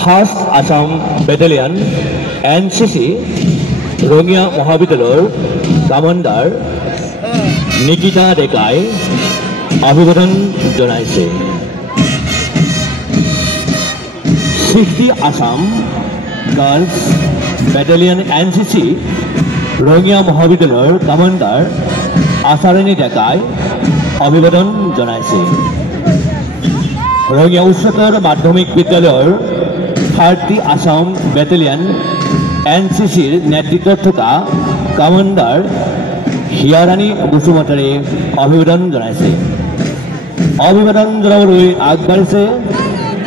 First Assam battalion NCC Rangia মহাবিদ্যালয়ৰ commander Nikita ডেকাই অভিবাদন জনাইছে। 60 Assam girls battalion NCC Rangia মহাবিদ্যালয়ৰ কমান্ডাৰ আশাৰানী ডেকাই অভিবাদন জনাইছে। ৰঙিয়া উচ্চতৰ মাধ্যমিক বিদ্যালয়ৰ 30 আসাম ব্যাটালিয়ন NCCৰ নেতৃত্বত থকা কমান্ডাৰ হিয়াৰাণী বসুমতাৰীয়ে অভিবাদন জনাইছে। অভিবাদন জনাবলৈ আগবাঢ়িছে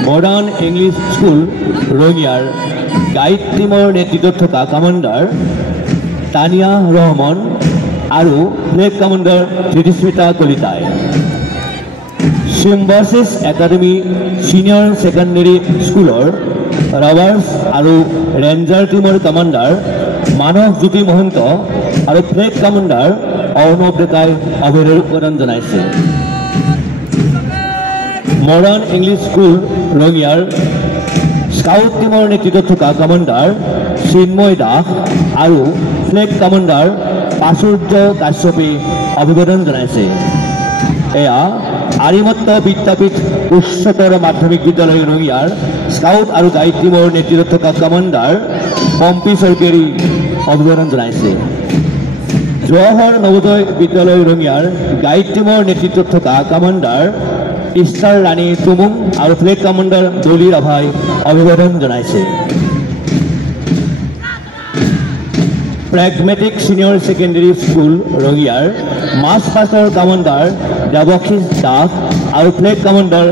মডাৰ্ন ইংলিশ স্কুল ৰঙিয়াৰ গাইড টিমৰ নেতৃত্বত থকা কমান্ডাৰ তানিয়া ৰহমান আৰু ফ্লেগ কমান্ডাৰ ত্ৰিদিস্মিতা কলিতাই। সিম্বয়সিস একাডেমি সিনিয়ৰ সেকেন্ডাৰি স্কুলৰ ৰবাৰ্ছ আৰু ৰেঞ্জাৰ টিমৰ কমান্ডাৰ মানস জ্যোতি মহন্ত আৰু ফ্লেগ কমান্ডাৰ অৰ্ণৱ ডেকাই অভিবাদন জনাইছে। মডাৰ্ন ইংলিশ স্কুল ৰঙিয়াৰ স্কাউট টিমৰ নেতৃত্বত থকা কমান্ডাৰ চিন্ময় দাস আৰু ফ্লেগ কমান্ডাৰ প্ৰাচুৰ্য কাশ্যপে অভিবাদন জনাইছে। এয়া আৰিমত্ত বিদ্যাপীঠ উচ্চতৰ মাধ্যমিক বিদ্যালয় ৰঙিয়াৰ স্কাউট আৰু গাইড টিমৰ নেতৃত্বত থকা কমান্ডাৰ পম্পী চৰকাৰী অভিবাদন জনাইছে। জৱাহৰ নবোদয় বিদ্যালয় ৰঙিয়াৰ গাইড টিমৰ নেতৃত্বত থকা কমান্ডাৰ ইষ্টাৰ ৰাণী টুমুং আৰু ফ্লেগ কমান্ডাৰ দলি ৰাভাই অভিবাদন জনাইছে। প্ৰেগমেটিক সিনিয়ৰ সেকেন্ডাৰি স্কুল ৰঙিয়াৰ মাৰ্চ ফাৰ্স্টৰ কমান্ডাৰ দেৱাশিষ দাস আৰু ফ্লেগ কমান্ডাৰ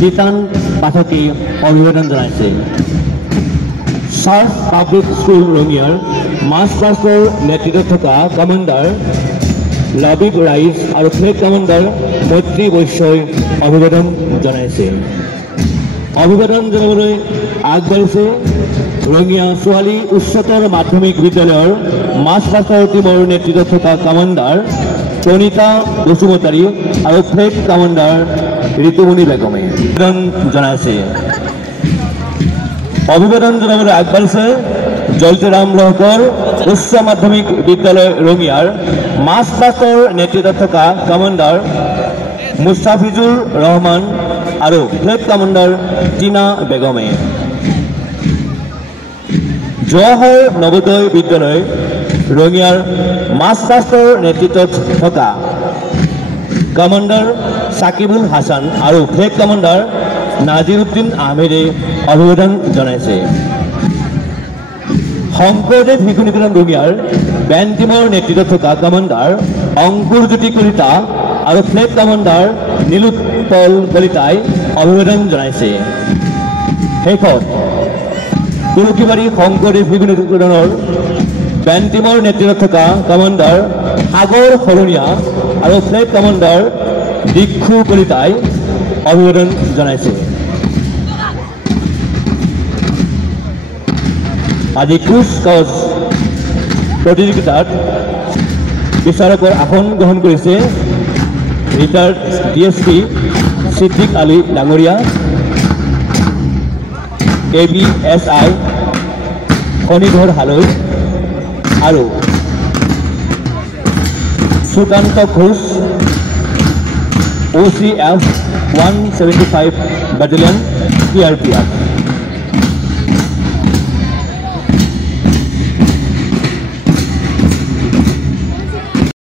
জিতান পাঠকে অভিবাদন জনাইছে। সাৰ্চ পাব্লিক স্কুল ৰঙিয়াৰ মাৰ্চ ফাৰ্স্টৰ নেতৃত্বত থকা কমান্ডাৰ লাবিব ৰাইস আৰু ফ্লেগ কমান্ডাৰ মৈত্ৰী বৈশ্যই অভিবাদন জনাইছে। অভিবাদন জনাবলৈ আগবাঢ়িছে ৰঙিয়া ছোৱালী উচ্চতৰ মাধ্যমিক বিদ্যালয়ৰ মাৰ্চ ফাৰ্ষ্টৰ টিমৰ নেতৃত্বত থকা কমান্ডাৰ প্ৰণীতা বসুমতাৰী আৰু ফ্লেগ কমান্ডাৰ ঋতুমণি বেগমে অভিবাদন জনাইছে। অভিবাদন জনাবলৈ আগবাঢ়িছে জয়ন্তৰাম লহকৰ উচ্চ মাধ্যমিক বিদ্যালয় ৰঙিয়াৰ মাৰ্চ ফাৰ্ষ্টৰ নেতৃত্বত থকা কমান্ডাৰ মুস্তাফিজুৰ ৰহমান আৰু ফ্লেগ কমান্ডাৰ টিনা বেগমে। জৱাহৰ নবোদয় বিদ্যালয় ৰঙিয়াৰ মাৰ্চ ফাৰ্ষ্টৰ নেতৃত্বত থকা কমান্ডাৰ সাকিবুল হাসান আৰু ফ্লেগ কমান্ডাৰ নাজিৰুদ্দিন আহমেদে অভিবাদন জনাইছে। শংকৰদেৱ শিশু নিকেতন ৰঙিয়াৰ বেণ্ড টিমৰ নেতৃত্বত থকা কমান্ডাৰ অংকুৰ জ্যোতি কলিতা আৰু ফ্লেগ কমান্ডাৰ নীলোৎপল কলিতাই অভিবাদন জনাইছে। শেষত তুলসীবাৰী শংকৰদেৱ শিশু নিকেতনৰ বেণ্ড টিমৰ নেতৃত্বত থকা কমান্ডাৰ সাগৰ সৰণীয়া আৰু ফ্লেগ কমান্ডাৰ দীক্ষু কলিতাই অভিবাদন জনাইছে। আজি কুচ কাজ প্ৰতিযোগিতাত বিচাৰকৰ আসন গ্ৰহণ কৰিছে ৰিটায়াৰ্ড DSP সিদ্দিক আলী ডাঙৰীয়া, ABSI শনিধৰ হালৈ আৰু Sukanta Ghosh OCF 175 battalion CRPF।